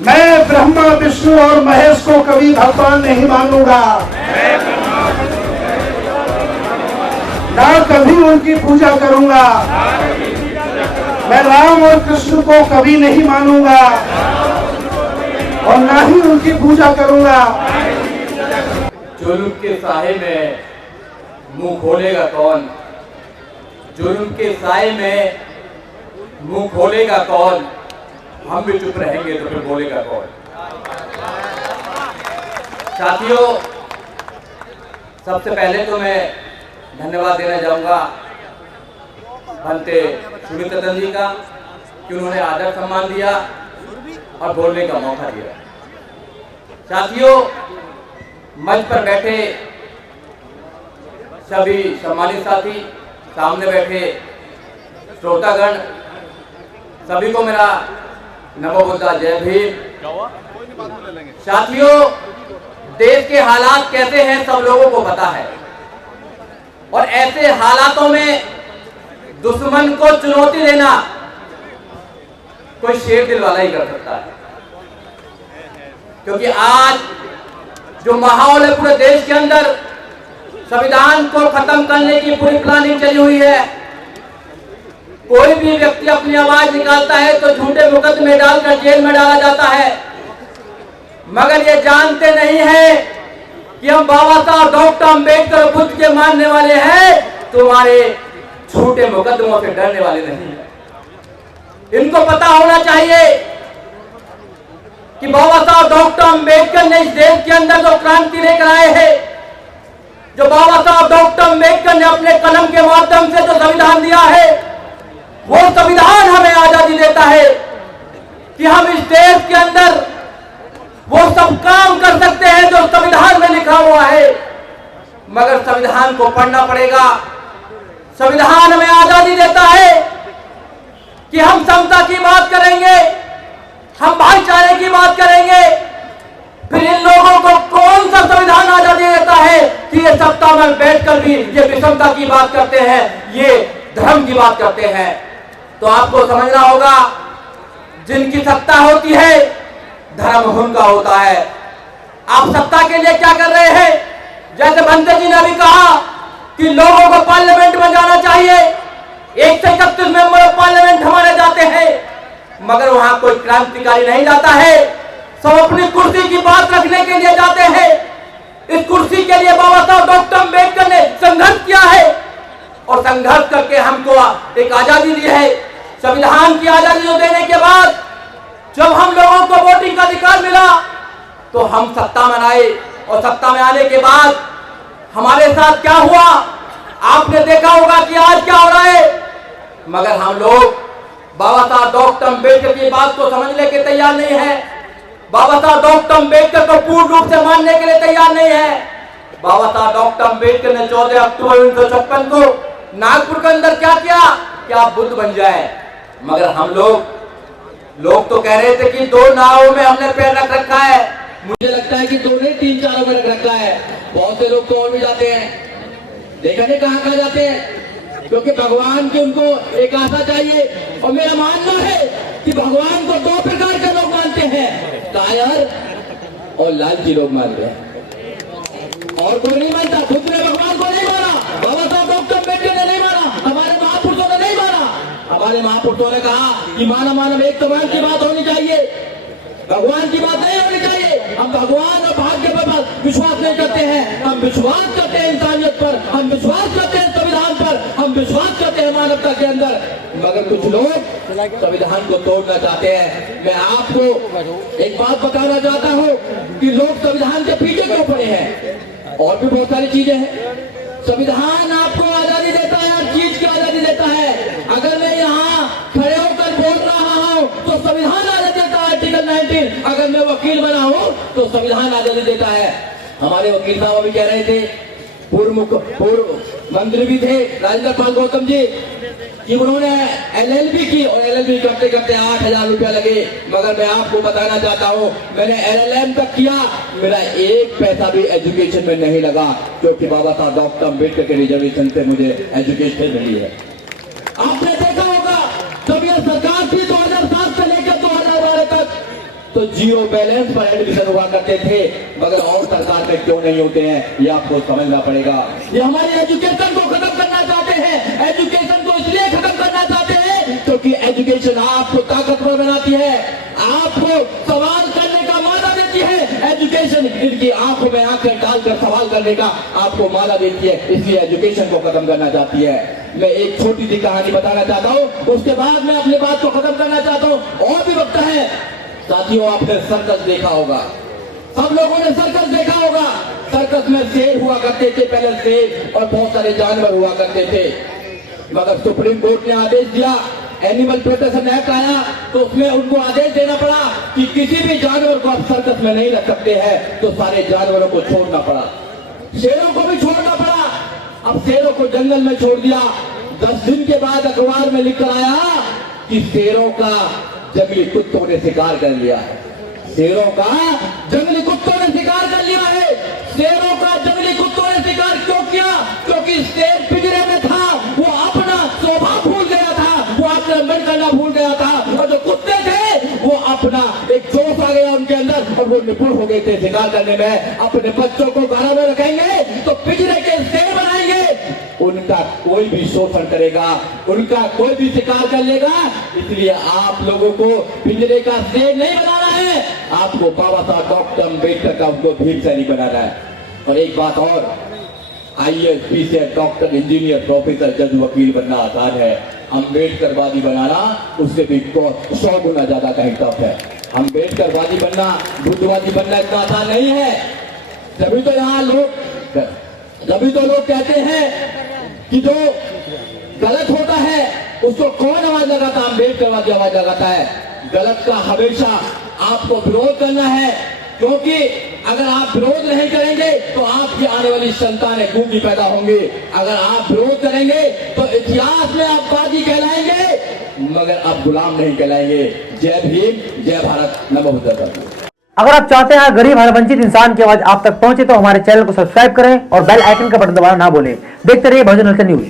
मैं ब्रह्मा विष्णु और महेश को कभी भगवान नहीं मानूंगा, ना कभी उनकी पूजा करूंगा। मैं राम और कृष्ण को कभी नहीं मानूंगा और ना ही उनकी पूजा करूंगा। जुल्म के साए में मुंह खोलेगा कौन? जुल्म के साए में मुंह खोलेगा कौन? हम भी चुप रहेंगे तो फिर बोलेगा कौन? साथियों, सबसे पहले तो मैं धन्यवाद देना चाहूंगा भंते सुमित रतन जी का कि उन्होंने आदर सम्मान दिया और बोलने का मौका दिया। साथियों, मंच पर बैठे सभी सम्मानित साथी, सामने बैठे श्रोतागण, सभी को मेरा नमो बुद्धा, जय भीम। साथियों, देश के हालात कैसे हैं सब लोगों को पता है और ऐसे हालातों में दुश्मन को चुनौती देना कोई शेर दिल वाला ही कर सकता है, क्योंकि आज जो माहौल है पूरे देश के अंदर, संविधान को खत्म करने की पूरी प्लानिंग चली हुई है। कोई भी व्यक्ति अपनी आवाज निकालता है तो झूठे मुकदमे डालकर जेल में डाला जाता है, मगर ये जानते नहीं है कि हम बाबा साहब डॉक्टर अंबेडकर बुद्ध के मानने वाले हैं, तुम्हारे झूठे मुकदमों से डरने वाले नहीं है। इनको पता होना चाहिए कि बाबा साहब डॉक्टर अंबेडकर ने इस देश के अंदर जो क्रांति लेकर आए हैं, जो बाबा साहब डॉक्टर अंबेडकर ने अपने कलम के माध्यम से जो संविधान दिया है, वो संविधान हमें आजादी देता है कि हम इस देश के अंदर वो सब काम कर सकते हैं जो संविधान में लिखा हुआ है, मगर संविधान को पढ़ना पड़ेगा। संविधान हमें आजादी देता है कि हम समता की बात करेंगे, हम भाईचारे की बात करेंगे। फिर इन लोगों को कौन सा संविधान आजादी देता है कि ये सत्ता में बैठकर भी ये विषमता की बात करते हैं, ये धर्म की बात करते हैं? तो आपको समझना होगा, जिनकी सत्ता होती है धर्म उनका होता है। आप सत्ता के लिए क्या कर रहे हैं? जैसे भंते जी ने अभी कहा कि लोगों को पार्लियामेंट में जाना चाहिए, 131 मेंबर ऑफ पार्लियामेंट हमारे जाते हैं, मगर वहां कोई क्रांतिकारी नहीं जाता है। सब अपनी कुर्सी की बात रखने के लिए जाते हैं। इस कुर्सी के लिए बाबा साहब डॉक्टर अंबेडकर ने संघर्ष किया है और संघर्ष करके हमको एक आजादी दी है। संविधान की आजादी देने के बाद जब हम लोगों को वोटिंग का अधिकार मिला तो हम सत्ता में आए और सत्ता में आने के बाद हमारे साथ क्या हुआ आपने देखा होगा कि आज क्या हो रहा है। मगर हम लोग बाबा साहब डॉक्टर अंबेडकर की बात को समझने के तैयार नहीं है, बाबा साहब डॉक्टर अंबेडकर को पूर्ण रूप से मानने के लिए तैयार नहीं है। बाबा साहब डॉक्टर अंबेडकर ने 14 अक्टूबर 1956 को नागपुर के अंदर क्या किया कि आप बुद्ध बन जाए, मगर हम लोग तो कह रहे थे कि 2 नावों में हमने पैर रख रखा है। मुझे लगता है कि 2 नहीं 3-4 में रख रखा है। बहुत से लोग तो और भी जाते हैं, देखा नहीं कहाँ जाते हैं, क्योंकि भगवान की उनको एक आशा चाहिए। और मेरा मानना है कि भगवान को 2 प्रकार के लोग मानते हैं, कायर और लालची लोग मानते हैं, और कोई नहीं मानता। बुद्ध ने भगवान को नहीं माना, बाबा साहब डॉक्टर अंबेडकर ने नहीं माना, हमारे महापुरुषों ने नहीं माना। हमारे महापुरुषों ने कहा कि मानव मानव एक भगवान की बात होनी चाहिए, भगवान की बात नहीं होनी चाहिए। हम भगवान और भाग्य पर विश्वास नहीं करते हैं, हम विश्वास करते हैं इंसानियत पर, हम विश्वास करते हैं संविधान पर, हम विश्वास करते हैं मानवता के अंदर। मगर कुछ लोग संविधान को तोड़ना चाहते हैं। मैं आपको एक बात बताना चाहता हूँ कि लोग संविधान के पीछे क्यों पड़े हैं। और भी बहुत सारी चीजें हैं। संविधान आपको आजादी देता है, हर चीज की आजादी देता है। अगर मैं यहाँ खड़े होकर बोल रहा हूँ तो संविधान आजादी देता है, आर्टिकल 19। अगर मैं वकील बना हूँ तो संविधान आजादी देता है। हमारे वकील साहब अभी कह रहे थे, पूर्व मंत्री भी थे राजेंद्र पाल गौतम जी, कि उन्होंने LLB की और LLB करते करते 8,000 रुपया लगे। मगर मैं आपको बताना चाहता हूँ, मैंने LLM तक किया, मेरा 1 पैसा भी एजुकेशन में नहीं लगा, क्योंकि बाबा साहब डॉक्टर अंबेडकर के रिजर्वेशन से मुझे एजुकेशन मिली है। आपने देखा होगा जब यह सरकार थी 2007 से लेकर 2012 तक तो जीरो बैलेंस पर एडमिशन हुआ करते थे, मगर और सरकार में क्यों नहीं होते हैं, ये आपको समझना पड़ेगा। ये हमारी एजुकेशन को खत्म करना चाहते हैं। एजुकेशन को इसलिए खत्म करना चाहते हैं क्योंकि एजुकेशन आपको ताकतवर बनाती है, आपको सवाल करने का मादा देती है। एजुकेशन इनकी आंखों में आंखें डालकर सवाल करने का आपको मादा देती है, इसलिए एजुकेशन को खत्म करना चाहती है। मैं एक छोटी सी कहानी बताना चाहता हूँ, उसके बाद मैं अपनी बात को खत्म करना चाहता हूँ। और भी वक्त है साथियों, आपने सर्कस देखा होगा, सब लोगों ने सर्कस देखा होगा। सर्कस में शेर हुआ करते थे पहले, शेर और बहुत सारे जानवर हुआ करते थे, मगर सुप्रीम कोर्ट ने आदेश दिया, एनिमल प्रोटेक्शन एक्ट आया, तो उसमें उनको आदेश देना पड़ा कि किसी भी जानवर को आप सर्कस में नहीं रख सकते हैं, तो सारे जानवरों को छोड़ना पड़ा, शेरों को भी छोड़ना पड़ा। अब शेरों को जंगल में छोड़ दिया। 10 दिन के बाद अखबार में लिखकर आया कि शेरों का जंगली कुत्तों ने शिकार कर लिया है। शेरों का जंगली कुत्तों ने शिकार कर लिया है। शेरों का जंगली कुत्तों ने शिकार क्यों किया? क्योंकि शेर पिंजरे में था, वो अपना स्वभाव भूल गया था, वो आक्रमण करना भूल गया था, और जो कुत्ते थे वो अपना एक जोश आ गया उनके अंदर और वो निपुण हो गए थे शिकार करने में। अपने बच्चों को घरों में रखेंगे तो पिंजरे के शेर बनाएंगे, उनका कोई भी शोषण करेगा, उनका कोई भी शिकार कर लेगा। इसलिए आप लोगों को पिंजरे का शेर नहीं बनाना है, आपको बाबा साहब डॉक्टर अम्बेडकर का उनको भीम सैनिक बनाना है। और एक बात और, IAS, PCS, doctor, engineer, professor, जज, वकील बनना आसान है, अम्बेडकरवादी बनाना उससे भी 100 गुना ज्यादा कहीं टफ है। अम्बेडकरवादी बनना, बुद्धवादी बनना इतना आसान नहीं है। तभी तो लोग कहते हैं कि जो गलत होता है उसको कौन आवाज लगाता है? अम्बेडकरवादी आवाज लगाता है। गलत का हमेशा आपको विरोध करना है, क्योंकि अगर आप विरोध नहीं करेंगे तो आपकी आने वाली संतानें गूंगी पैदा होंगी। अगर आप विरोध करेंगे तो इतिहास में आप बागी कहलाएंगे, मगर आप गुलाम नहीं कहलाएंगे। जय भीम, जय भारत, नमो बुद्धाय। अगर आप चाहते हैं गरीब हर वंचित इंसान की आवाज आप तक पहुंचे तो हमारे चैनल को सब्सक्राइब करें और बेल आइकन का बटन दबाना ना भूलें। देखते रहिए बहुजन न्यूज।